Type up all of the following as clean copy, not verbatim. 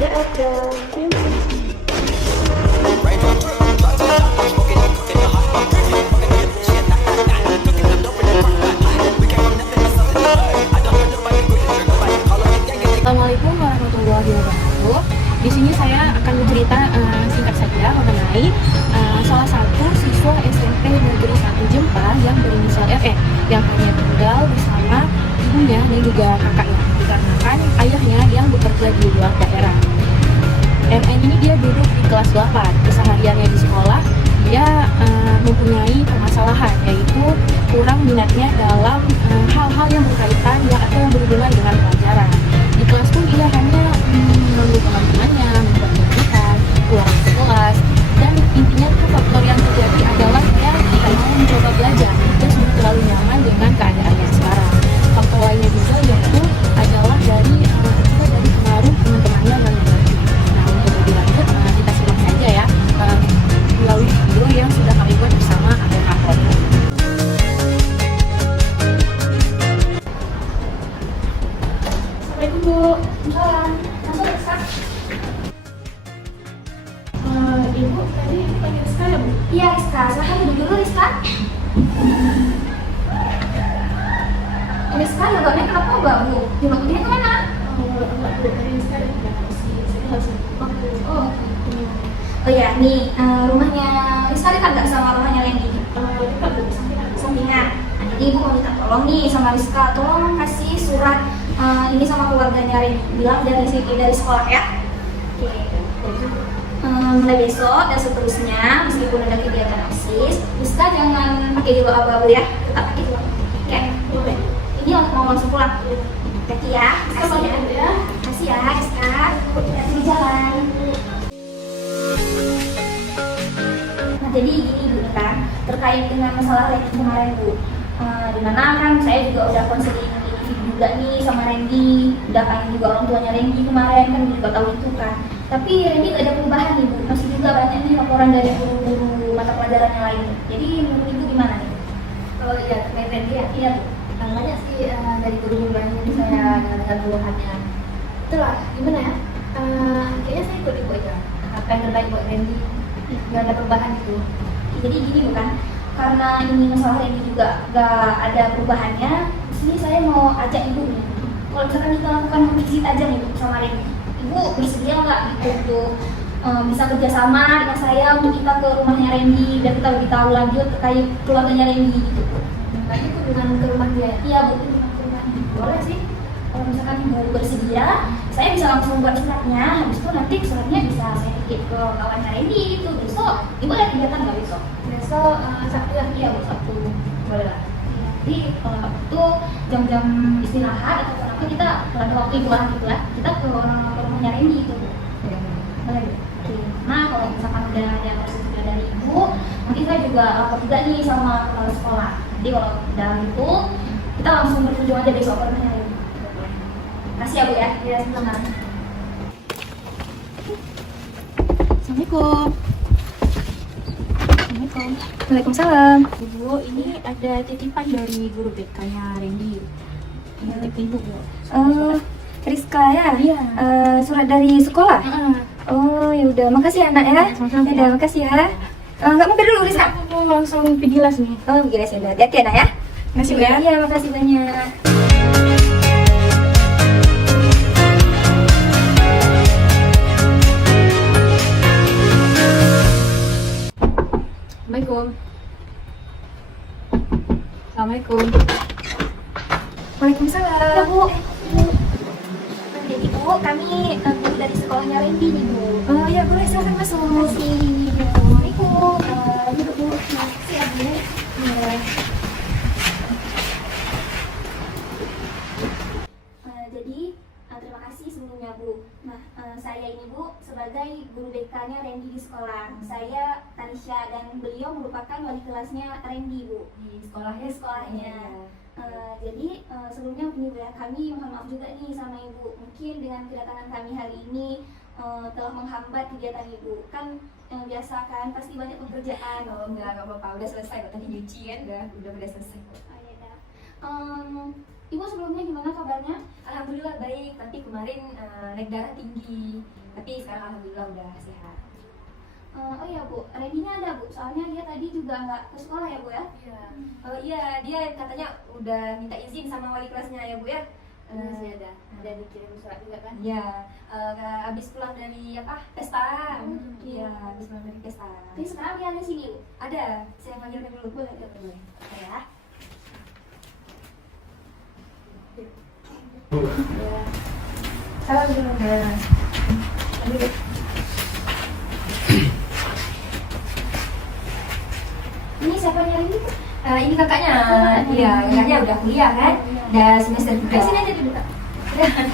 tidak ada. Assalamualaikum warahmatullahi wabarakatuh. Di sini saya akan bercerita singkat saja mengenai salah satu siswa SMP Negeri 1 Jempa yang berinisial RE yang hanya tinggal bersama ibunya dan juga kakaknya dikarenakan ayahnya yang bekerja di luar daerah. RE ini dia duduk di kelas 8. Kesehariannya di sekolah dia mempunyai permasalahan, yaitu kurang minatnya dalam hal-hal yang berkaitan atau yang berhubungan dengan pelajaran. Di kelas pun ia hanya mengganggu teman-temannya, membuat kegiatan, keluar kelas, dan intinya tuh faktor yang terjadi adalah dia tidak mau mencoba belajar dan sudah terlalu nyaman dengan keadaannya sekarang. Faktor lainnya juga yaitu adalah dari pengaruh teman-temannya yang negatif. Nah, untuk lebih lanjut kita simak saja ya melalui video yang sudah kami buat bersama advokat. Assalamualaikum Bu. Salam. Masuk Rizka. Ibu tadi panggil Rizka ya Bu? Iya Rizka, silahkan duduk dulu Rizka. Rizka, yoga-nya kenapa enggak Bu? Yoga-nya kemana? Enggak Bu, tadi Rizka ada tidak sih. Saya harus Oh ya, nih rumahnya Rizka dekat nggak sama rumahnya Lendi? Dekat Bu, sampingan. Nah, jadi Ibu mau minta tolong nih sama Rizka, tolong kasih surat ini sama keluarganya Ren, bilang dari sekolah ya. Mulai besok dan seterusnya, meskipun ada kegiatan OSIS, Rizka jangan pakai jilbab abu-abu ya, tetap pakai jilbab. Oke, boleh. Ini mau langsung pulang. Hati ya, kasih ya. Kasih ya Rizka. Hati di jalan. Nah, jadi gini Bu kan, terkait dengan masalah Randy kemarin Bu. Dimana kan saya juga udah konseling juga nih sama Randy, udah kan juga orang tuanya Randy kemarin kan juga tahu itu kan. Tapi Randy gak ada perubahan nih Bu, masih juga banyak nih laporan dari guru-guru mata pelajaran yang lain. Jadi menurut Ibu gimana nih? Oh iya, terkait Randy ya? Iya Bu. Banyak sih dari guru-guru lain yang saya dengar keluhannya. Itulah, gimana ya? Kayaknya saya ikut aja. Apa yang terbaik buat Randy? Gak ada perubahan gitu. Jadi gini bukan, karena ini masalah Randy juga gak ada perubahannya. Sini saya mau ajak Ibu nih, kalau misalkan kita lakukan visit aja nih sama Randy, Ibu bersedia nggak gitu untuk bisa kerjasama dengan saya untuk kita ke rumahnya Randy dan kita lebih tahu lanjut terkait keluarganya Randy gitu. Makanya itu dengan ke rumah dia. Iya Bu, dengan ke rumahnya. Boleh sih. Kalau misalkan Ibu bersedia, saya bisa langsung buat suratnya. Habis itu nanti suratnya bisa saya kirim ke kawannya Randy itu. Besok Ibu ada kegiatan nggak besok? Besok Sabtu ya? Iya Bu, Sabtu. Boleh lah. Jadi kalau itu jam-jam istirahat atau apa kita kalau ada waktu Ibu gitu lah, kita ke rumahnya Randy itu. Boleh Bu. Nah kalau misalkan udah ada persetujuan dari Ibu, nanti saya juga lapor juga nih sama kepala sekolah. Jadi kalau udah itu kita langsung berkunjung aja besok ke rumahnya Randy. Kasih ya Bu ya. Ya, silakan. Assalamualaikum. Waalaikumsalam. Ibu, ini ada titipan dari guru BK-nya Randy. Ini titip Ibu, Bu. Rizka ya? Iya. Surat dari sekolah? Oh ya udah, makasih ya Nak ya. Sama-sama. Ya, makasih ya. Nggak mampir dulu Rizka? Aku mau langsung pergi les nih. Oh begini sih udah, hati-hati ya Nak ya. Makasih Bu ya. Iya, makasih banyak. Assalamualaikum. Waalaikumsalam. Ya Bu. Jadi Bu, kami guru dari sekolahnya Randy nih Bu. Oh ya boleh, silakan masuk. Assalamualaikum. Duduk Bu. Makasih ya Bu. Jadi terima kasih sebelumnya Bu. Nah, saya ini Bu sebagai guru BK-nya Randy di sekolah. Saya Tanisha dan beliau merupakan wali kelasnya Randy Bu Di sekolahnya. Jadi sebelumnya begini Bu ya, kami mohon maaf juga nih sama Ibu. Mungkin dengan kedatangan kami hari ini telah menghambat kegiatan Ibu. Kan biasa kan pasti banyak pekerjaan. Oh enggak apa-apa, udah selesai kok tadi nyuci kan, udah selesai kok. Oh, ya dah. Ibu sebelumnya gimana kabarnya? Alhamdulillah baik, tapi kemarin naik darah tinggi. Tapi sekarang alhamdulillah udah sehat. Oh iya Bu, Randy-nya ada Bu, soalnya dia tadi juga nggak ke sekolah ya Bu ya? Iya. Oh iya, dia katanya udah minta izin sama wali kelasnya ya Bu ya. Masih ada dikirim surat juga kan? Iya, habis pulang dari pesta. Iya, habis pulang dari pesta. Tapi sekarang dia ada di sini Bu. Ada, saya panggilkan dulu. Boleh, boleh. Ya. Salam dulu. Nah. Ini siapa nyari Bu? Ini kakaknya. Iya, kakaknya udah kuliah kan? Udah semester 3. Sini aja duduk Kak.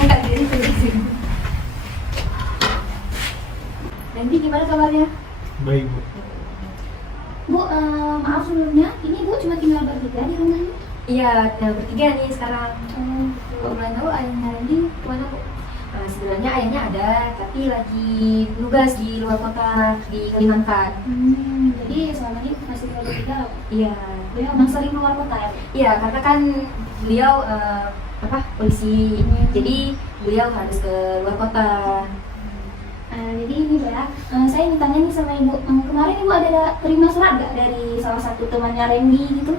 Kakak diri sini. Randy gimana kabarnya? Baik, Bu. Bu, maaf sebelumnya, ini Bu cuma tinggal bertiga di rumahnya? Iya, udah bertiga nih sekarang. Kalau boleh tahu ayahnya Randy kemana Bu? Sebenarnya ayahnya ada, tapi lagi nugas di luar kota di Kalimantan. Jadi selama ini masih tinggal bertiga lah Bu? Iya. Beliau emang sering keluar kota ya Bu? Iya, karena kan beliau polisi, jadi beliau harus ke luar kota. Jadi ini Bu ya, saya ingin tanya nih sama Ibu, kemarin Ibu ada terima surat gak dari salah satu temannya Randy gitu?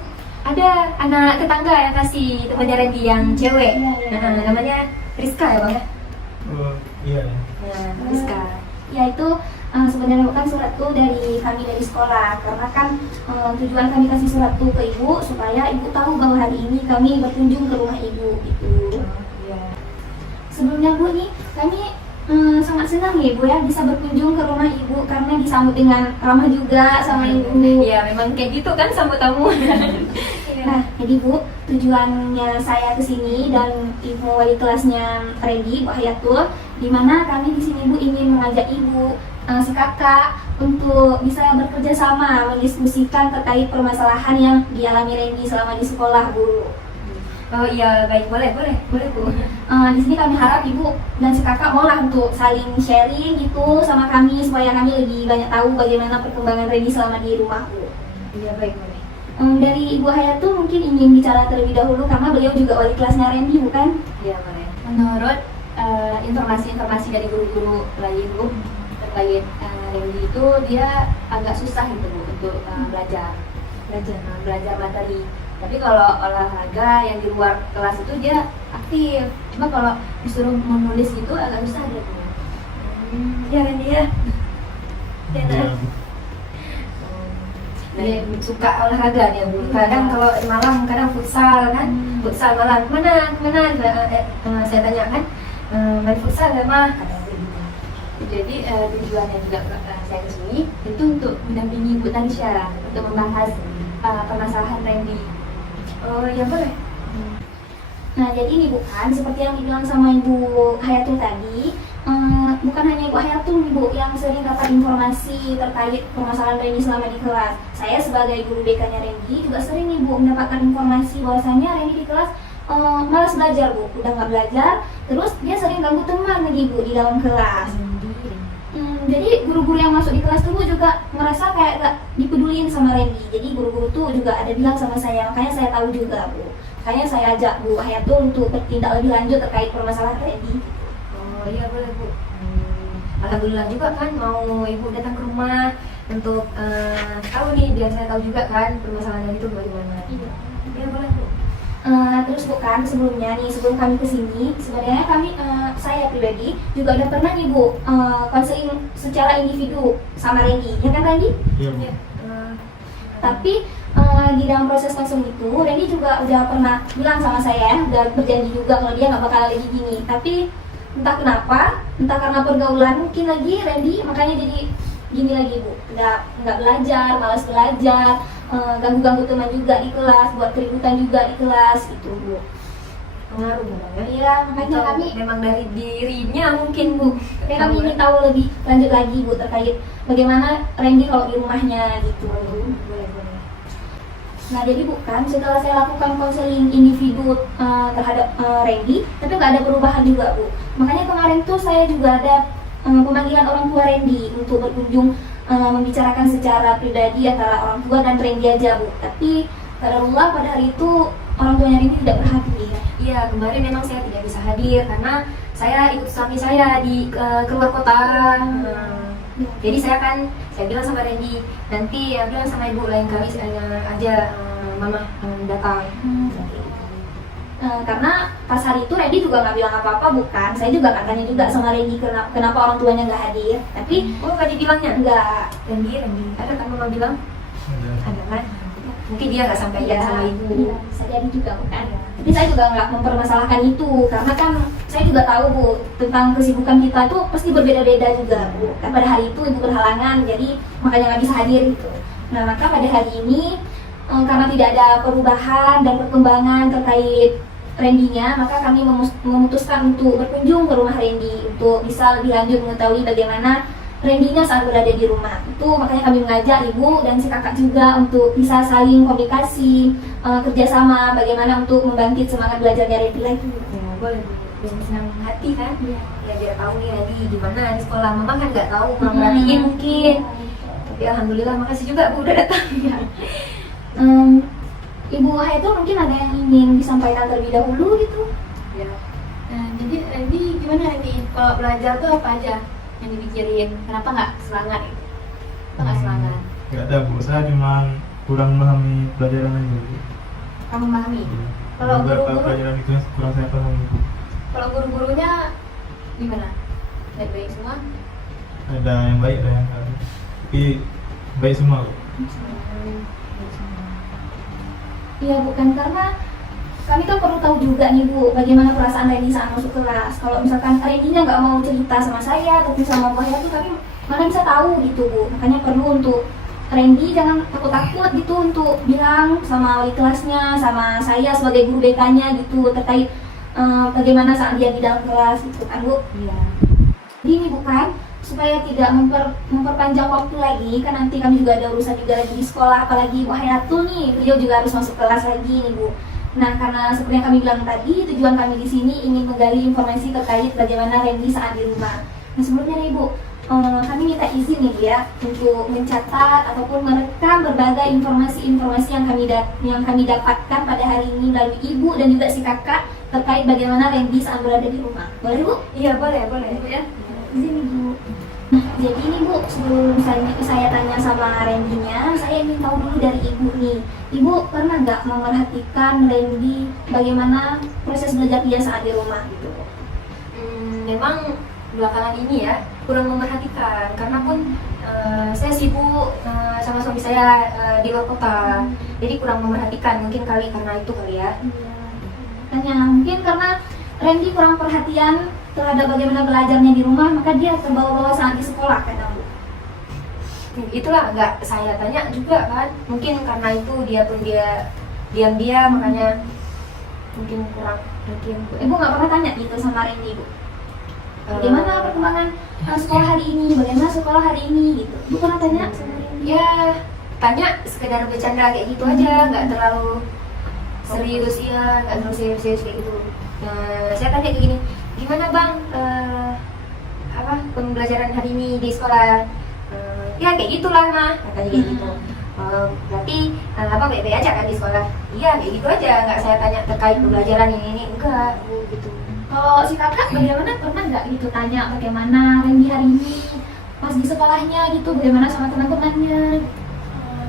Ada anak tetangga yang kasih temannya Randy yang cewek. Iya, iya. Namanya Rizka ya Bang ya? Oh, iya. Nah, Rizka. Ya itu sebenarnya bukan surat tuh dari kami dari sekolah, karena kan tujuan kami kasih surat tuh ke Ibu supaya Ibu tahu bahwa hari ini kami berkunjung ke rumah Ibu gitu. Iya. Sebelumnya Bu nih, kami sangat senang ya Bu ya bisa berkunjung ke rumah Ibu karena disambut dengan ramah juga sama Ibu. Iya, memang kayak gitu kan sambut tamu. Nah, jadi Bu, tujuannya saya ke sini dan Ibu wali kelasnya Randy, Bu Hayatul, di mana kami di sini Bu ingin mengajak Ibu, si kakak untuk bisa bekerja sama mendiskusikan terkait permasalahan yang dialami Randy selama di sekolah, Bu. Oh iya, baik, boleh Bu. Di sini kami harap Ibu dan si kakak maulah untuk saling sharing gitu sama kami supaya kami lebih banyak tahu bagaimana perkembangan Randy selama di rumah, Bu. Iya, baik, boleh. Dari Ibu Hayatul mungkin ingin bicara terlebih dahulu karena beliau juga wali kelasnya Randy, bukan? Iya, boleh. Menurut informasi-informasi dari guru-guru lain Bu terkait Randy itu dia agak susah gitu Bu untuk belajar materi. Tapi kalau olahraga yang di luar kelas itu dia aktif. Cuma kalau disuruh menulis itu agak susah dia Bu. Ya Randy ya. Iya. Dia suka olahraga dia Bu. Kadang kalau malam kadang futsal kan, futsal malam kemana? Saya tanya kan, main futsal ya mah? Kadang begitu. Jadi tujuannya juga saya ke sini itu untuk mendampingi Bu Tanisha untuk membahas permasalahan Randy. Oh ya boleh. Nah jadi ini bukan seperti yang dibilang sama Ibu Hayatul tadi, bukan hanya Ibu Hayatul nih Bu yang sering dapat informasi terkait permasalahan Randy selama di kelas. Saya sebagai guru BK-nya Randy juga sering nih Bu mendapatkan informasi bahwasannya Randy di kelas malas belajar Bu, udah nggak belajar, terus dia sering ganggu teman lagi Bu di dalam kelas. Jadi guru-guru yang masuk di kelas tuh Bu juga ngerasa kayak gak dipedulin sama Randy. Jadi guru-guru tuh juga ada bilang sama saya, makanya saya tahu juga Bu. Makanya saya ajak Bu Hayatul untuk bertindak lebih lanjut terkait permasalahan Randy. Oh iya boleh Bu. Alhamdulillah juga kan mau Ibu datang ke rumah untuk tahu nih biar saya tahu juga kan permasalahan itu bagaimana. Iya. Iya boleh Bu. Terus bukan sebelumnya nih sebelum kami kesini sebenarnya kami saya pribadi juga udah pernah nih Bu konseling secara individu sama Randy, ya kan Randy? Iya, Bu. Tapi di dalam proses konseling itu Randy juga udah pernah bilang sama saya, udah berjanji juga kalau dia nggak bakal lagi gini. Tapi entah kenapa, entah karena pergaulan mungkin lagi Randy makanya jadi gini lagi Bu, nggak belajar, malas belajar, ganggu-ganggu teman juga di kelas, buat keributan juga di kelas gitu Bu. Pengaruh ya? Iya, makanya Atau kami memang dari dirinya mungkin Bu. kami ingin tahu lebih lanjut lagi Bu terkait bagaimana Randy kalau di rumahnya gitu. Boleh. Nah jadi bukan setelah saya lakukan konseling individu terhadap Randy, tapi nggak ada perubahan juga Bu. Makanya kemarin tuh saya juga ada pemanggilan orang tua Randy untuk berkunjung membicarakan secara pribadi antara orang tua dan Randy aja Bu. Tapi qadarullah pada hari itu orang tuanya Randy tidak berhati. Iya, kemarin memang saya tidak bisa hadir karena saya ikut suami saya di keluar kota. Jadi saya bilang sama Randy, nanti bilang sama ibu lain kali aja mama datang. Karena pas hari itu Randy juga nggak bilang apa-apa, bukan? Saya juga nggak tanya juga sama Randy kenapa orang tuanya nggak hadir. Tapi Nggak dibilangnya? nggak. Randy, ada kan mama bilang? Ada. Ada kan? Mungkin dia nggak sampaikan sama ibu. Iya, bisa jadi juga bukan. Tapi saya juga nggak mempermasalahkan itu karena kan saya juga tahu Bu tentang kesibukan kita tuh pasti berbeda-beda juga Bu. Kan pada hari itu ibu berhalangan jadi makanya nggak bisa hadir gitu. Nah maka pada hari ini karena tidak ada perubahan dan perkembangan terkait Randy-nya, maka kami memutuskan untuk berkunjung ke rumah Randy untuk bisa lebih lanjut mengetahui bagaimana Randy-nya saat berada di rumah. Itu makanya kami mengajak ibu dan si kakak juga untuk bisa saling komunikasi, kerjasama bagaimana untuk membangkit semangat belajarnya Randy lagi. Ya, boleh dan senang hati kan? Ya biar tahu nih Randy gimana di sekolah. Mama kan nggak tahu, kurang perhatiin mungkin. Tapi alhamdulillah, makasih juga Bu udah datang. Ibu Haidul mungkin ada yang ingin disampaikan terlebih dahulu gitu. Ya. Jadi Randy gimana Randy? Kalau belajar tuh apa aja yang dipikirin? Kenapa nggak semangat? Kenapa nggak semangat? Nggak ada Bu, saya cuma kurang memahami pelajaran aja Bu. Kamu memahami? Iya. Kalau Beberapa guru-guru? pelajaran itu yang kurang saya pahami Bu. Kalau guru-gurunya gimana? Baik-baik semua? Ada yang baik, ada yang enggak. Tapi baik semua Bu. Iya bukan, karena kami kan perlu tahu juga nih Bu bagaimana perasaan Randy saat masuk kelas. Kalau misalkan Randy-nya nggak mau cerita sama saya atau sama Bu Haidul, kami mana bisa tahu gitu Bu. Makanya perlu untuk Randy jangan takut-takut gitu untuk bilang sama wali kelasnya, sama saya sebagai guru BK-nya gitu terkait bagaimana saat dia di dalam kelas gitu kan Bu. Iya. Jadi ini bukan supaya tidak memperpanjang waktu lagi, kan nanti kami juga ada urusan juga lagi di sekolah, apalagi Bu Hayatul nih, beliau juga harus masuk kelas lagi nih Bu. Nah karena seperti yang kami bilang tadi, tujuan kami di sini ingin menggali informasi terkait bagaimana Randy saat di rumah. Nah sebelumnya nih Bu, kami minta izin nih ya untuk mencatat ataupun merekam berbagai informasi-informasi yang kami dapatkan pada hari ini melalui ibu dan juga si kakak terkait bagaimana Randy saat berada di rumah. Boleh Bu? Iya boleh Bu ya. Izin nih Bu. Nah, jadi ini Bu, sebelum saya tanya sama Randy-nya, saya ingin tahu dulu dari Ibu nih. Ibu pernah nggak memerhatikan Randy bagaimana proses belajar dia saat di rumah gitu? Memang belakangan ini ya kurang memerhatikan karena pun saya sibuk sama suami saya di luar kota, jadi kurang memerhatikan mungkin karena itu kali ya. Tanya mungkin karena Randy kurang perhatian terhadap bagaimana belajarnya di rumah, maka dia terbawa-bawa saat di sekolah kan Bu? Itulah nggak saya tanya juga kan, mungkin karena itu dia diam-diam makanya mungkin kurang Ibu nggak pernah tanya gitu sama Randy Bu? Bagaimana perkembangan sekolah hari ini? Bagaimana sekolah hari ini gitu? Bu pernah tanya sama Randy? ya tanya sekedar bercanda kayak gitu aja, nggak terlalu serius ya, nggak terlalu serius kayak gitu. Saya tanya kayak gini, gimana Bang pembelajaran hari ini di sekolah? Ya kayak gitulah mah, katanya kayak gitu. Berarti Abang baik-baik aja kan di sekolah? Iya kayak gitu aja, nggak saya tanya terkait pembelajaran ini enggak Bu gitu. Kalau si kakak bagaimana, pernah nggak gitu tanya bagaimana Randy hari ini pas di sekolahnya gitu, bagaimana sama teman-temannya?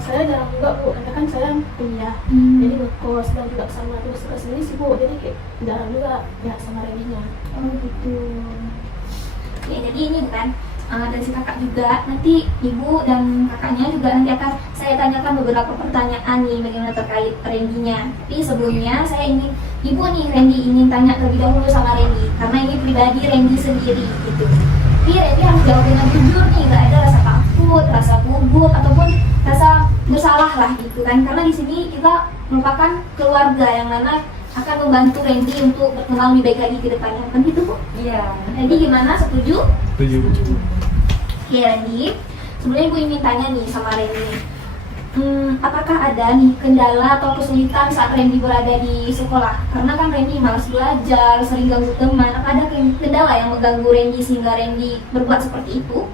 Saya jarang juga Bu, karena kan saya kuliah, jadi ngekos dan juga sama tugas sendiri sih Bu, jadi kayak jarang juga ya sama Randy-nya. Oh gitu. Ya, jadi ini bukan dan si kakak juga, nanti ibu dan kakaknya juga nanti akan saya tanyakan beberapa pertanyaan nih bagaimana terkait Randy-nya. Tapi sebelumnya saya ingin ibu nih Randy ingin tanya terlebih dahulu sama Randy karena ini pribadi Randy sendiri gitu. Tapi Randy harus jawab dengan jujur nih, nggak ada rasa takut, rasa gugup ataupun rasa bersalah lah gitu kan, karena di sini kita merupakan keluarga yang mana akan membantu Randy untuk berkembang lebih baik lagi ke depannya, kan gitu Bu? Iya. Randy gimana, setuju? Setuju. Ya Randy, sebelumnya Ibu ingin tanya nih sama Randy, apakah ada nih kendala atau kesulitan saat Randy berada di sekolah? Karena kan Randy malas belajar, sering ganggu teman. Apa ada kendala yang mengganggu Randy sehingga Randy berbuat seperti itu?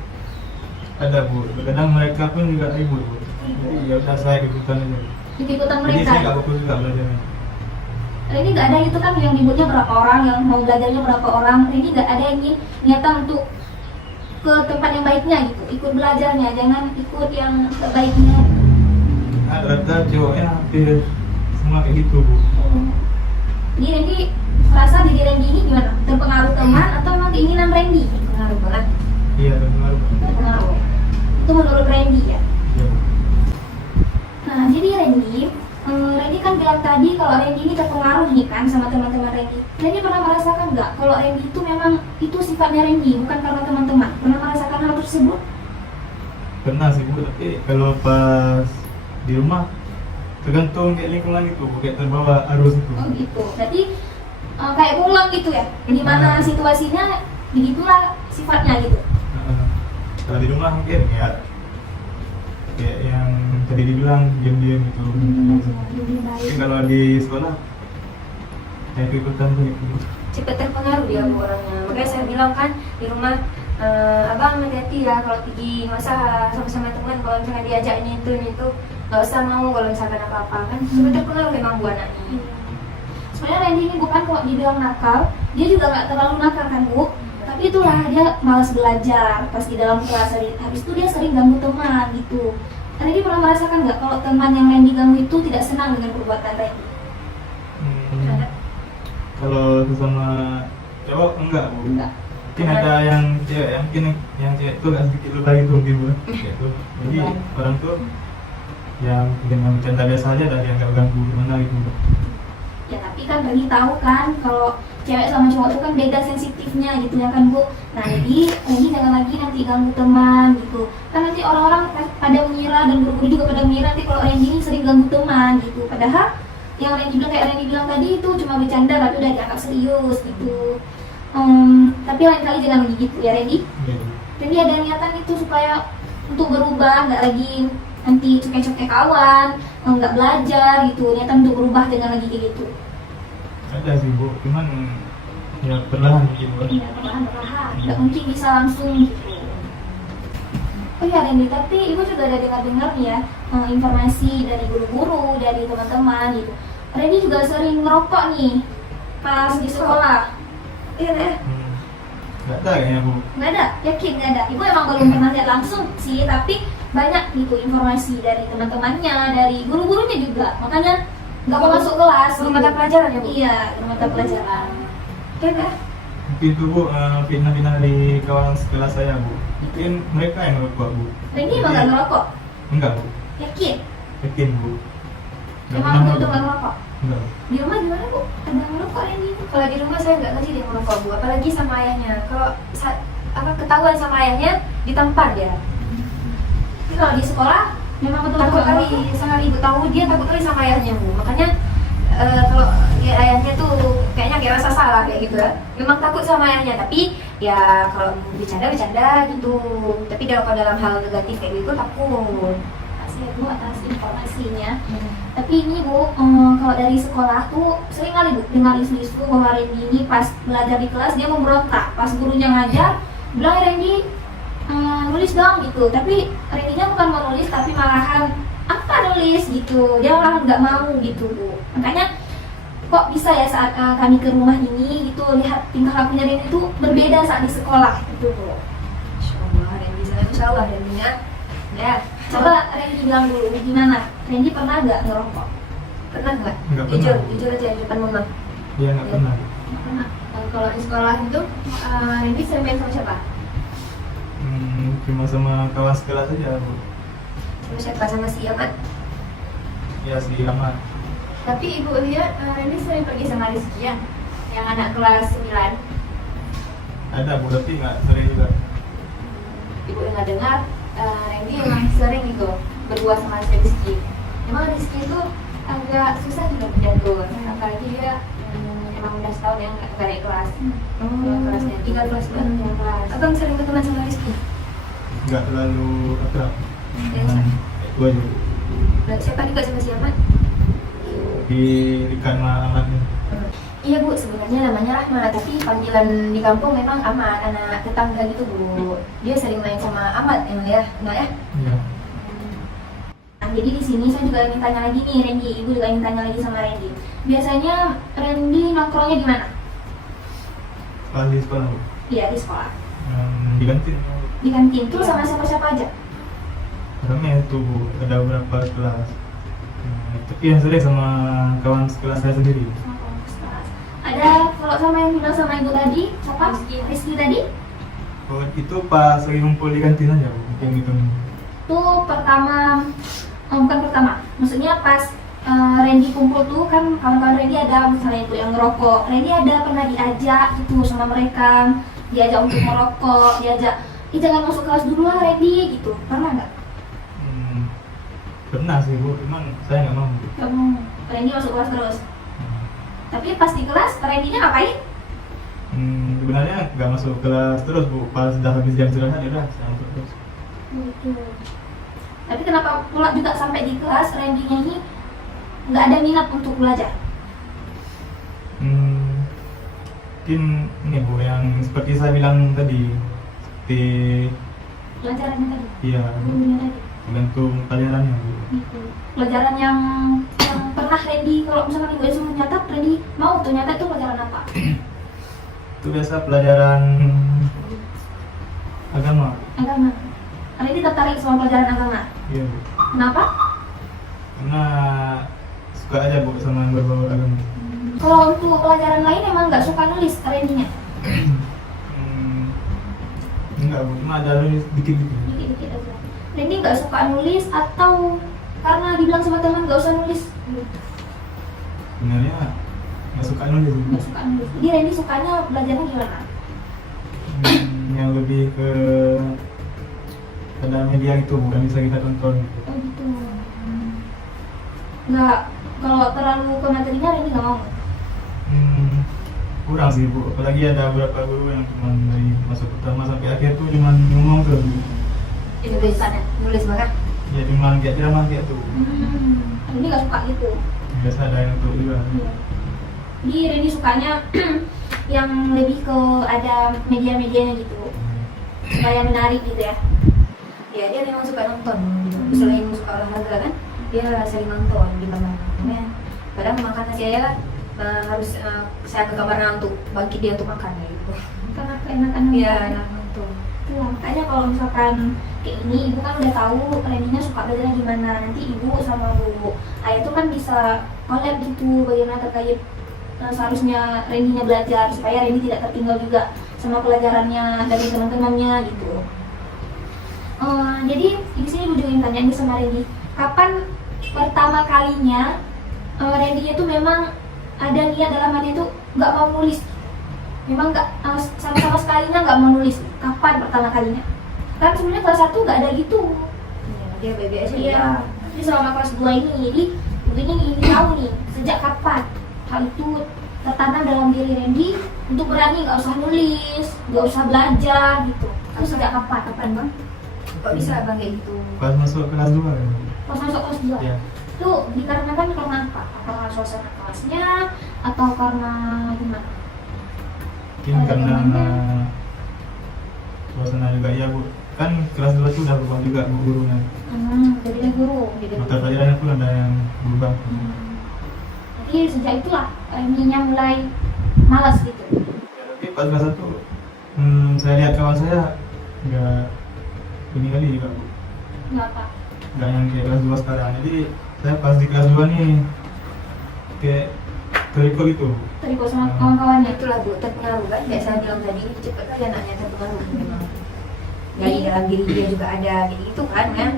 Ada Bu, kadang mereka pun juga ribut Bu. Jadi ya udah saya ikutan aja. Ikut-ikutan Jadi saya mereka? nggak fokus juga belajarnya. Randy nggak ada itu kan yang ributnya berapa orang, yang mau belajarnya berapa orang. Randy nggak ada yang niatan untuk ke tempat yang baiknya gitu, ikut belajarnya, jangan ikut yang terbaiknya. Rata cowoknya hampir semua kayak gitu bu. Jadi Randy merasa diri Randy ini gimana? Terpengaruh teman atau memang keinginan Randy? Pengaruh banget. Iya terpengaruh. Terpengaruh. Itu menurut Randy ya. Iya. Nah, jadi Randy kan bilang tadi kalau Randy ini terpengaruh nih kan sama teman-teman Randy. Randy pernah merasakan nggak kalau Randy itu memang itu sifatnya Randy, bukan karena teman-teman? Pernah merasakan hal tersebut? Pernah sih bu, tapi kalau pas di rumah tergantung kayak lingkungan itu, kayak terbawa arus itu. Oh gitu. Berarti kayak pulang gitu ya. Di mana situasinya begitulah sifatnya gitu. Kalau di rumah mungkin ya kayak yang tadi dibilang diam-diam gitu. Tapi kalau di sekolah ya ikut-ikutan tuh gitu. Cepat terpengaruh dia bu orangnya. Makanya saya bilang kan di rumah, abang hati-hati ya kalau pergi masa sama-sama teman, kalau misalnya diajak ini itu nggak usah mau kalau misalkan apa-apa kan. Cepat terpengaruh memang bu anaknya. Sebenarnya Randy ini bukan kok dibilang nakal, dia juga nggak terlalu nakal kan bu. Tapi itulah dia malas belajar pas di dalam kelas. Habis itu dia sering ganggu teman gitu. Randy pernah merasakan nggak kalau teman yang Randy ganggu itu tidak senang dengan perbuatan Randy? Kalau sesama cowok enggak bu. Enggak. Mungkin ada yang cewek, mungkin yang cewek itu agak sedikit lebih itu mungkin bu. Gitu. Jadi orang tuh yang dengan bercanda biasa aja dan dianggap ganggu gimana gitu. Ya tapi kan Randy tahu kan kalau cewek sama cowok itu kan beda sensitifnya gitu ya kan bu. Nah jadi Randy jangan lagi nanti ganggu teman gitu. Kan nanti orang-orang pada mengira dan guru-guru juga pada mengira nanti kalau Randy ini sering ganggu teman gitu. Padahal yang Randy bilang kayak Randy bilang tadi itu cuma bercanda tapi udah dianggap serius gitu. Tapi lain kali jangan begitu ya Randy. Randy ada niatan itu supaya untuk berubah, nggak lagi nanti cekek-cekek kawan, nggak belajar gitu. Niatan untuk berubah jangan lagi kayak gitu. Ada sih bu, cuman ya perlahan gitu. Iya, perlahan-perlahan. Nggak mungkin bisa langsung gitu. Oh iya Randy, tapi ibu juga ada dengar-dengar nih ya informasi dari guru-guru, dari teman-teman gitu. Randy juga sering ngerokok nih pas di sekolah. Iya deh. Nggak ada kayaknya bu. Nggak ada, yakin nggak ada. Ibu emang belum pernah lihat langsung sih, tapi banyak gitu informasi dari teman-temannya, dari guru-gurunya juga. Makanya nggak mau masuk kelas. Di mata pelajaran ya bu? Iya, di mata pelajaran. Oke deh. Mungkin itu bu, fitnah-fitnah di kawan sekelas saya bu. Mungkin mereka yang merokok bu. Randy emang nggak ngerokok? Enggak bu, Yakin? yakin bu. Nggak Emang pernah betul nggak merokok. ngerokok? Enggak. Di rumah gimana bu? Ada ngerokok Randy? Kalau di rumah saya nggak ngerti dia merokok bu, apalagi sama ayahnya. Kalau ketahuan sama ayahnya ditampar dia. Tapi kalau di sekolah memang betul Takut kali, sangat ibu tahu dia takut kali sama ayahnya bu. Makanya kalau ya, ayahnya tuh kayaknya kayak rasa salah kayak gitu ya. Memang takut sama ayahnya, tapi ya kalau bercanda gitu. Tapi kalau dalam hal negatif kayak gitu takut. Makasih ya bu atas informasinya. Tapi ini bu, kalau dari sekolah tuh sering kali bu dengar isu-isu bahwa Randy ini pas belajar di kelas dia memberontak. Pas gurunya ngajar, bilang Randy nulis dong gitu. Tapi Randy-nya bukan mau nulis, tapi malahan apa nulis gitu. Dia malah nggak mau gitu bu. Makanya kok bisa ya saat kami ke rumah ini gitu lihat tingkah lakunya Randy itu berbeda saat di sekolah gitu bu. Insyaallah Randy sana insyaallah Randy-nya. Ya, Coba Randy bilang dulu gimana? Randy pernah nggak ngerokok? pernah nggak? Nggak Jujur, pernah. jujur aja di depan mama. Dia nggak pernah. Pernah. Kalau di sekolah itu Randy sering main sama siapa? Cuma sama kawan sekelas aja bu. Sama siapa? Sama si Ahmad. Ya si Ahmad. Tapi ibu lihat Randy sering pergi sama Rizky ya, yang anak kelas 9. Ada bu, tapi nggak sering juga. Ibu dengar Randy emang sering gitu berdua sama si Rizky. Emang Rizky itu agak susah juga diatur, apalagi dia emang udah setahun yang nggak naik kelas. Kelasnya Tinggal kelas dua. tinggal kelas. Abang sering berteman sama Rizky? Nggak terlalu akrab. Biasa. Itu aja bu. Dan siapa juga sama si Ahmad? Di ikan Ahmad ini. Iya bu, sebenarnya namanya Rahma, tapi panggilan di kampung memang Ahmad, anak tetangga gitu bu. Dia sering main sama Ahmad emang ya, enggak ya? Iya. jadi di sini saya juga ingin tanya lagi nih Randy, ibu juga ingin tanya lagi sama Randy. Biasanya Randy nongkrongnya di mana? Pas di sekolah Bu. Iya di sekolah, Di kantin. di kantin. Terus sama siapa-siapa aja? Orangnya itu Bu, ada beberapa kelas. Tapi yang sering sama kawan sekelas saya sendiri. Sama kelompok kelas. Ada kalau sama yang bilang sama ibu tadi, siapa? Rizky tadi? Oh, itu pas lagi ngumpul di kantin aja Bu, kayak gitu. Itu pertama, bukan pertama, maksudnya pas Randy kumpul tuh kan kawan-kawan Randy ada misalnya itu yang ngerokok. Randy ada pernah diajak gitu sama mereka, diajak untuk merokok, diajak, jangan masuk kelas dulu lah Randy gitu. Pernah nggak? Pernah sih Bu, cuman saya nggak mau. Nggak mau. Randy masuk kelas terus. Tapi pas di kelas, Randy-nya ngapain? Sebenarnya nggak masuk kelas terus Bu, pas udah habis jam istirahat ya udah saya masuk terus. Gitu. Tapi kenapa pula juga sampai di kelas Randy-nya ini nggak ada minat untuk belajar? Mungkin ini Bu, yang seperti saya bilang tadi, seperti Pelajarannya tadi, iya gurunya tadi. tergantung pelajarannya Bu. Gitu. Pelajaran yang pernah Randy, kalau misalkan ibu Esa mencatat, Randy mau tuh nyata itu pelajaran apa? Itu biasa pelajaran agama. Agama. Randy tertarik sama pelajaran agama. Iya Bu. Kenapa? Karena suka aja Bu sama yang berbau agama. Kalau untuk pelajaran lain emang nggak suka nulis Randy-nya? Enggak Bu, cuma ada nulis dikit-dikit. Dikit-dikit aja. Randy nggak suka nulis atau karena dibilang sama teman nggak usah nulis? Sebenarnya nggak suka nulis Bu. Nggak suka nulis. Jadi Randy sukanya belajarnya gimana? Yang lebih ke pada media itu bukan bisa kita tonton. Oh gitu. Nggak, kalau terlalu ke materinya Randy nggak mau. Kurang sih Bu, apalagi ada beberapa guru yang cuma dari masuk pertama sampai akhir tuh cuma ngomong terus Bu. Nulis banget. Ya cuma kayak drama kayak tuh. Randy nggak suka gitu. Biasa ada yang tuh juga. Iya. Jadi Randy sukanya yang lebih ke ada media-medianya gitu, supaya menarik gitu ya. Ya dia memang suka nonton. Selain suka olahraga kan, dia sering nonton di kamar. Kadang makan saya harus saya ke kamarnya untuk bangkit dia untuk makan gitu. Karena keenakan Iya, nonton. nonton. Itulah, makanya kalau misalkan kayak ini, ibu kan udah tahu Randy-nya suka belajarnya gimana. Nanti ibu sama bu ayah tuh kan bisa collab gitu, bagaimana terkait seharusnya Randy-nya belajar supaya Randy tidak tertinggal juga sama pelajarannya dari teman-temannya gitu. Jadi di sini ibu juga ingin tanya nih sama Randy, kapan pertama kalinya Randy-nya tuh memang ada niat dalam hati itu nggak mau nulis? Memang nggak sama sekalinya nggak mau nulis. Kapan pertama kalinya? Kan sebenarnya kelas 1 nggak ada gitu. Dia BBS Iya. Jadi selama kelas 2 ini, jadi begini ingin tahu nih sejak kapan hal itu tertanam dalam diri Randy untuk berani nggak usah nulis, nggak usah belajar gitu. Itu sejak kapan? Kapan bang? Kok bisa bang kayak gitu? Pas masuk kelas 2 kan. Pas masuk kelas 2. Ya. Itu dikarenakan karena apa? Karena suasana kelasnya atau karena gimana? Mungkin karena suasana juga ya Bu. Kan kelas 2 itu udah berubah juga Bu gurunya. Jadi dia guru. Mata pelajarannya pun ada yang berubah. Jadi sejak itulah Randy-nya mulai malas gitu. Ya, tapi pas kelas 1 saya lihat kawan saya nggak ini kali juga Bu. Nggak apa? Nggak yang kayak kelas 2 sekarang. Jadi saya pas di kelas 2 nih kayak terikut gitu. Terikut sama kawan-kawannya. Itulah Bu, terpengaruh kan? Kayak saya bilang tadi, cepat aja anaknya terpengaruh memang. Dari dalam diri dia juga ada gitu kan ya.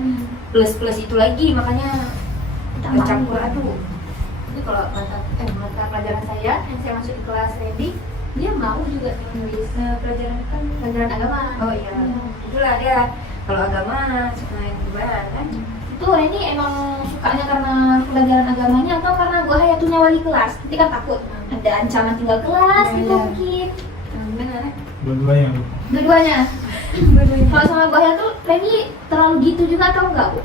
Plus itu lagi, makanya bercampur aduk. Jadi kalau mata pelajaran saya yang saya masuk di kelas Randy, dia mau juga menulis pelajaran kan pelajaran agama. Oh iya, itulah dia. Kalau agama, gimana kan? Itu Randy emang sukanya karena pelajaran agamanya atau karena gua hayatunya wali kelas? Nanti kan takut ada ancaman tinggal kelas gitu Iya. mungkin. Benar. Dua-duanya Bu. Dua-duanya. Kalau sama gua hayat tuh Randy terlalu gitu juga atau enggak Bu?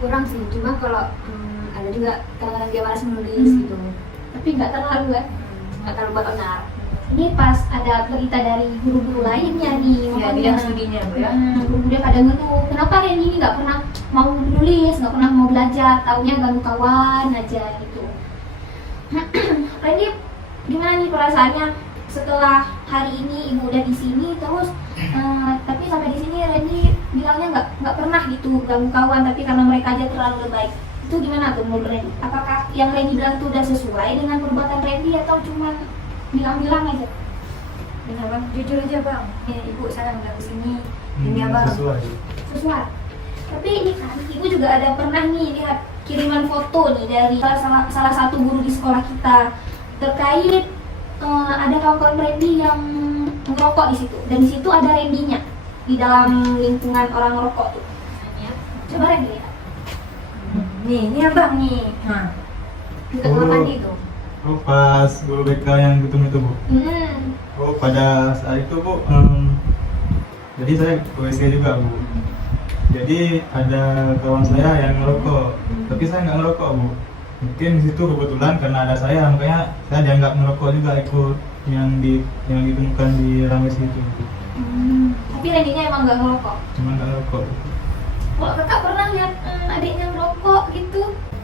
Kurang sih, cuma kalau ada juga kadang-kadang dia malas menulis gitu. Tapi nggak terlalu kan? Nggak terlalu benar. ini pas ada berita dari guru-guru lainnya nih, Ya, bidang studinya Bu ya. guru dia pada ngeluh, kenapa Randy ini nggak pernah mau menulis, nggak pernah mau belajar, taunya ganggu kawan aja gitu. Randy gimana nih perasaannya setelah hari ini ibu udah di sini terus tapi sampai di sini Randy bilangnya nggak pernah gitu ganggu kawan, tapi karena mereka aja terlalu baik. Itu gimana tuh menurut Randy? Apakah yang Randy bilang itu udah sesuai dengan perbuatan Randy atau cuma bilang-bilang aja? Benar Bang, jujur aja Bang. Ibu saya nggak kesini demi Abang. Sesuai. Tapi ini kan ibu juga ada pernah nih lihat kiriman foto nih dari salah satu guru di sekolah kita terkait ada kawan-kawan Randy yang ngerokok di situ, dan di situ ada Randy-nya di dalam lingkungan orang ngerokok tuh. Coba Randy lihat. Ini Abang nih. Nah, dekat Oh. rumah Andi itu. Oh, pas guru BK yang ketemu itu Bu. Oh, pada saat itu Bu, jadi saya ke WC juga Bu. Jadi ada kawan saya yang ngerokok, tapi saya nggak ngerokok Bu. Mungkin di situ kebetulan karena ada saya, makanya saya dianggap ngerokok juga ikut yang ditemukan di ramai situ Bu. Tapi Randy-nya emang nggak ngerokok. Cuma nggak ngerokok. Kalau kakak pernah lihat adiknya ngerokok gitu?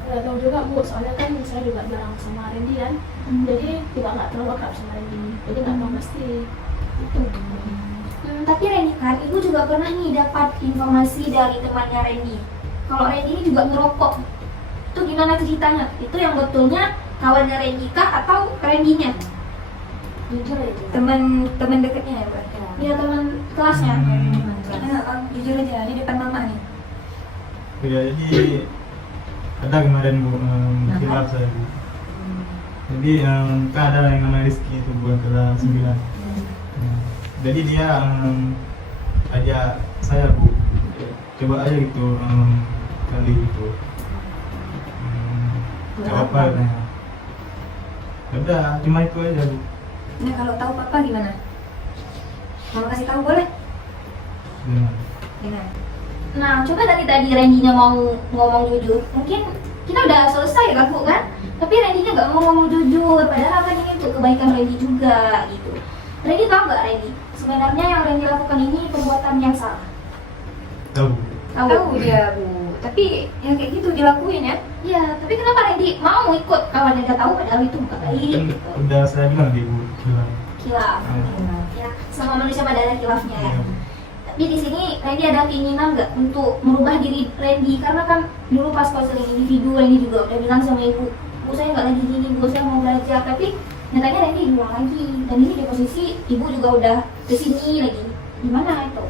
Nggak tahu juga Bu, soalnya kan saya juga bilang sama Randy kan, jadi juga nggak terlalu akrab sama Randy, jadi nggak tahu pasti itu. Tapi Randy kan, ibu juga pernah nih dapat informasi dari temannya Randy kalau Randy ini juga ngerokok. Itu gimana ceritanya? Itu yang betulnya kawannya Randy kah atau Randy-nya? Jujur aja. Teman dekatnya ya Bang. Iya, teman kelasnya. Karena Bang, jujur aja di depan mama nih. Ya, jadi ada kemarin Bu, khilaf saya Bu. Jadi kan ada yang namanya Rizky itu buat kelas 9. Jadi dia ajak saya Bu, coba aja gitu kali gitu. Coba apa katanya. Ya udah, cuma itu aja Bu. Nah, kalau tahu papa gimana? Mau kasih tahu boleh? Gimana? Gimana? Nah, coba tadi Randy-nya mau ngomong jujur. Mungkin kita udah selesai kan Bu kan? Tapi Randy-nya nggak mau ngomong jujur. Padahal kan ini untuk kebaikan Randy juga gitu. Randy tahu nggak Randy? Sebenarnya yang Randy lakukan ini perbuatan yang salah. Tahu. Tahu dia Bu. Tapi yang kayak gitu dilakuin ya? Iya, tapi kenapa Randy mau ikut kawannya nggak tahu padahal itu nggak baik? Kan Gitu. udah saya bilang di Bu, bilang. Kilaf. Ya, sama manusia pada ada kilafnya ya. Iya, Bu. Tapi di sini Randy ada keinginan nggak untuk merubah diri Randy, karena kan dulu pas konseling individu Randy juga udah bilang sama ibu, bu saya nggak lagi gini, bu saya mau belajar, tapi nyatanya Randy bilang lagi, dan ini di posisi ibu juga udah kesini lagi. Gimana itu?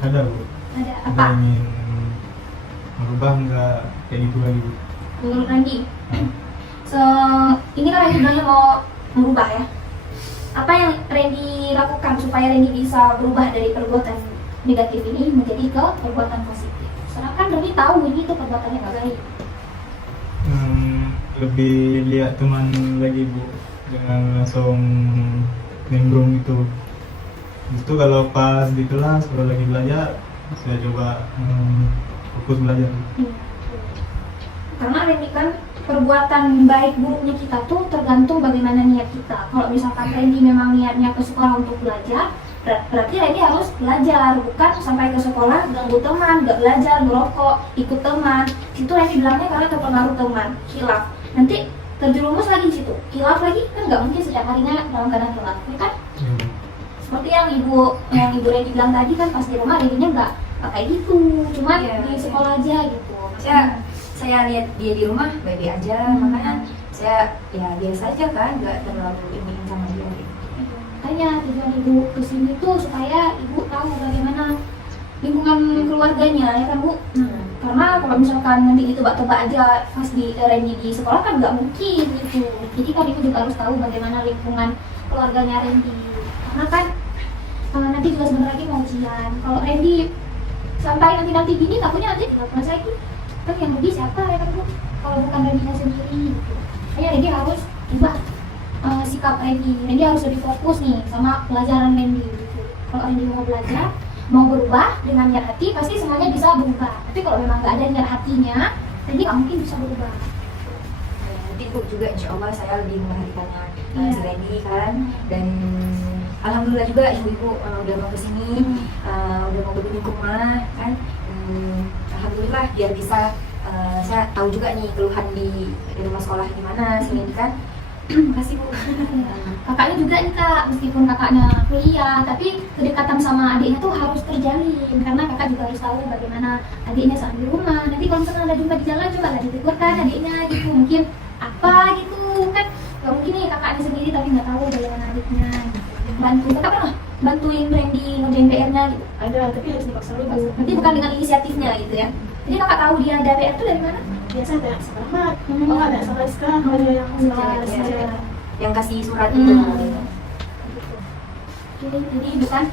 Ada Bu. Ada Ada apa? ingin merubah nggak kayak gitu lagi Bu. Menurut Randy? Ini kan Randy bilangnya mau merubah ya. Apa yang Randy lakukan supaya Randy bisa berubah dari perbuatan negatif ini menjadi ke perbuatan positif? Sedangkan Randy tahu ini tuh perbuatannya nggak baik. Lebih lihat teman lagi Bu, jangan langsung nimbrung gitu. Itu kalau pas di kelas, kalau lagi belajar, saya coba fokus belajar. Karena Randy kan perbuatan baik buruknya kita tuh tergantung bagaimana niat kita. Kalau misalkan Randy memang niatnya ke sekolah untuk belajar, berarti Randy harus belajar, bukan sampai ke sekolah ganggu teman, nggak belajar, ngerokok, ikut teman. Situ Randy bilangnya karena terpengaruh teman, khilaf. Nanti terjerumus lagi di situ, khilaf lagi kan nggak mungkin setiap harinya dalam keadaan khilaf, ya kan? Seperti yang ibu Randy bilang tadi kan, pas di rumah Randy-nya nggak kayak gitu, cuman Iya, di iya. sekolah aja gitu. Saya lihat dia di rumah baik-baik aja, makanya saya ya biasa aja kan, nggak terlalu ini sama dia. Makanya tujuan ibu kesini tuh supaya ibu tahu bagaimana lingkungan keluarganya, ya kan Bu? Karena kalau misalkan nanti itu tebak-tebak aja pas di Randy di sekolah kan nggak mungkin gitu. Jadi kan ibu juga harus tahu bagaimana lingkungan keluarganya Randy. Karena kan nanti juga sebentar lagi mau ujian. Kalau Randy sampai nanti gini takutnya nanti tinggal selesai itu, kan yang rugi siapa ya kan Bu? Kalau bukan Randy-nya sendiri gitu. Makanya Randy harus ubah sikap Randy. Randy harus lebih fokus nih sama pelajaran Randy gitu. Kalau Randy mau belajar, mau berubah dengan niat hati, pasti semuanya bisa berubah. Tapi kalau memang nggak ada niat hatinya, Randy nggak mungkin bisa berubah. Nanti Bu juga insya Allah saya lebih memperhatikannya si Randy kan. Dan alhamdulillah juga ibu-ibu udah mau kesini, udah mau berkunjung ke rumah kan. Alhamdulillah biar bisa saya tahu juga nih keluhan di rumah sekolah gimana si Randy kan. Makasih Bu. Kakaknya juga nih Kak, meskipun kakaknya kuliah, tapi kedekatan sama adiknya tuh harus terjalin, karena kakak juga harus tahu bagaimana adiknya saat di rumah. Nanti kalau misalnya ada jumpa di jalan, coba lah ditegur kan adiknya gitu, mungkin apa gitu kan. Gak mungkin nih kakaknya sendiri tapi nggak tahu bagaimana adiknya gitu. Bantu, kakak pernah bantuin Randy ngerjain PR-nya gitu? Ada, tapi harus dipaksa dulu. Nanti bukan dengan inisiatifnya gitu ya. Jadi kakak tahu dia ada PR tuh dari mana? Biasa ada selamat, oh ada salah sekarang, ada yang salah. Yang kasih surat itu. Jadi bukan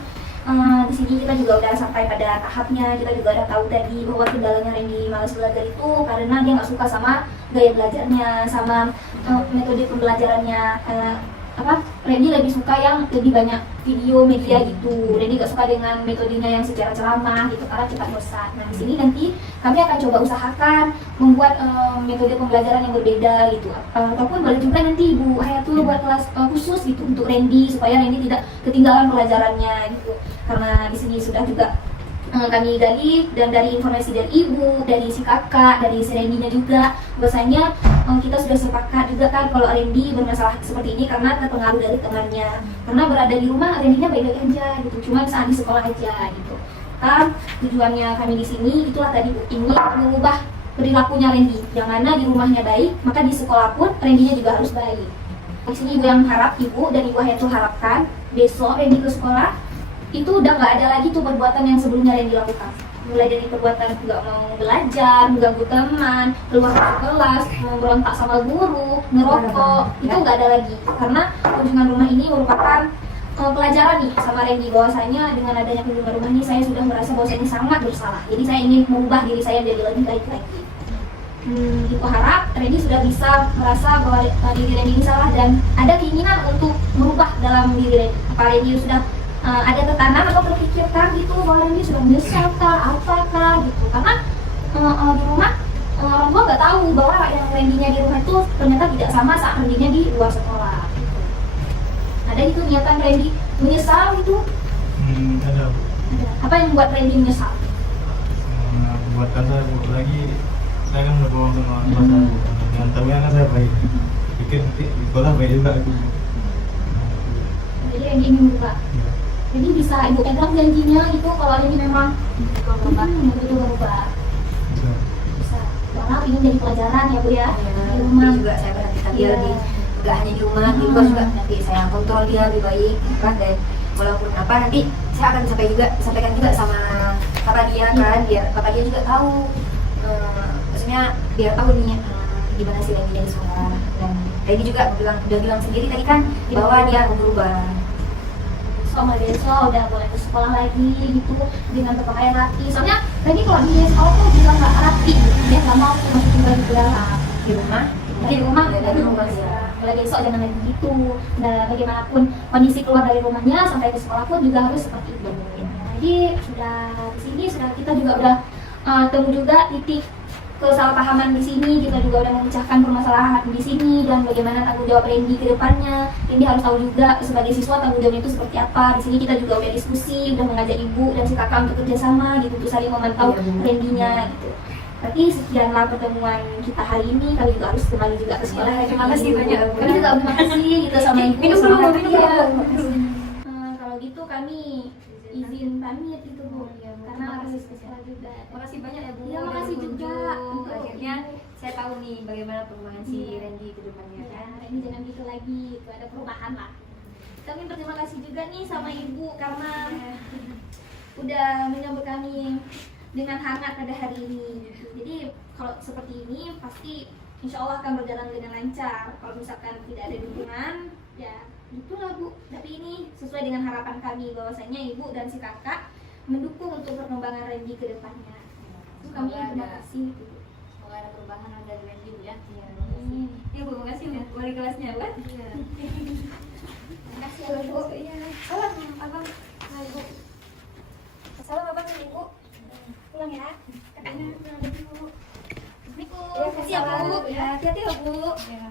di sini kita juga udah sampai pada tahapnya, kita juga udah tahu tadi bahwa kendalanya Randy malas belajar itu karena dia nggak suka sama gaya belajarnya, sama metode pembelajarannya. Randy lebih suka yang lebih banyak video media gitu. Randy nggak suka dengan metodenya yang secara ceramah gitu karena cepat bosan. Nah di sini nanti kami akan coba usahakan membuat metode pembelajaran yang berbeda gitu. Ataupun boleh juga nanti Ibu Hayatul buat kelas khusus gitu untuk Randy supaya Randy tidak ketinggalan pelajarannya gitu. Karena di sini sudah juga kami gali dan dari informasi dari ibu, dari si kakak, dari si Randy-nya juga, bahwasanya kita sudah sepakat juga kan kalau Randy bermasalah seperti ini karena terpengaruh dari temannya. Karena berada di rumah Randy-nya baik-baik aja gitu, cuma saat di sekolah aja gitu. Kan tujuannya kami di sini itulah tadi Bu, ini mengubah perilakunya Randy. Yang mana di rumahnya baik, maka di sekolah pun Randy-nya juga harus baik. Di sini Ibu yang harap, Ibu dan Ibu Hayatul harapkan besok Randy ke sekolah itu udah nggak ada lagi tuh perbuatan yang sebelumnya Randy lakukan. Mulai dari perbuatan nggak mau belajar, mengganggu teman, keluar dari kelas, memberontak sama guru, ngerokok, itu nggak ada lagi. Karena kunjungan rumah ini merupakan pelajaran nih sama Randy bahwasanya dengan adanya kunjungan rumah ini saya sudah merasa bahwa saya sangat bersalah. Jadi saya ingin mengubah diri saya menjadi lebih baik lagi. Ibu harap Randy sudah bisa merasa bahwa diri Randy ini salah dan ada keinginan untuk merubah dalam diri Randy. Apa Randy sudah ada tertanam atau terpikirkan gitu bahwa Randy sudah menyesal kah, apakah gitu. Karena di rumah orang tua nggak tahu bahwa yang Randy-nya di rumah itu ternyata tidak sama saat Randy-nya di luar sekolah gitu. Ada itu niatan Randy menyesal gitu? Ada. Apa yang membuat Randy menyesal? Buatkan saya lagi, saya kan udah bohong sama orang tua saya. Dengan tahunya kan saya baik. Pikir nanti di sekolah baik juga aku. Jadi Randy ingin berubah. Jadi bisa Ibu pegang janjinya gitu kalau Randy memang begitu berubah. Bisa. Karena ingin jadi pelajaran ya Bu ya. Di rumah juga saya perhatikan dia nggak hanya di rumah, di luar juga nanti saya kontrol dia lebih baik kan. Dan walaupun apa nanti saya akan sampaikan juga sama kakak dia kan, biar kakak dia juga tahu, maksudnya biar tahu nih gimana sih Randy di sekolah. Dan Randy juga udah bilang sendiri tadi kan bahwa dia mau berubah. Sama besok udah boleh ke sekolah lagi gitu dengan berpakaian rapi. Soalnya Randy kalau di sekolah tuh bilang nggak rapi gitu. Dia nggak mau masukin baju ke dalam. Di rumah mulai besok jangan lagi gitu. Nah, bagaimanapun kondisi keluar dari rumahnya sampai ke sekolah pun juga harus seperti itu. Jadi sudah di sini kita juga udah temu juga titik kesalahpahaman di sini. Kita juga udah memecahkan permasalahan di sini dan bagaimana tanggung jawab Randy ke depannya. Randy harus tahu juga sebagai siswa tanggung jawabnya itu seperti apa. Di sini kita juga udah diskusi, udah mengajak ibu dan si kakak untuk kerjasama gitu, untuk saling memantau Randy-nya gitu. Berarti sekianlah pertemuan kita hari ini. Kami juga harus kembali juga ke sekolah. Terima kasih banyak. Kami juga terima kasih gitu sama ibu. Minum sama dulu, minum kakak. dulu. Kalau gitu kami izin pamit itu Bu, karena harus ke sekolah juga. Makasih banyak ya Bu. Iya, makasih juga. Akhirnya saya tahu nih bagaimana perubahan si Randy ke depannya Ya, kan. ini jangan gitu lagi, itu ada perubahan lah. Kami berterima kasih juga nih sama ibu karena udah menyambut kami dengan hangat pada hari ini. Jadi kalau seperti ini pasti insya Allah akan berjalan dengan lancar. Kalau misalkan tidak ada dukungan, ya itulah Bu. Tapi ini sesuai dengan harapan kami bahwasanya ibu dan si kakak mendukung untuk perkembangan Randy ke depannya. Itu kami terima kasih. Semoga ada perubahan dari Randy Bu ya. Iya, ya Bu, makasih ya wali kelasnya Bu. Iya. Terima kasih ya Bu. Iya. Salam abang, ibu. Salam abang dan ibu. Pulang ya. Kakaknya pulang dulu. Ya, kasih ya Bu. Ya, hati-hati ya Bu. Ya.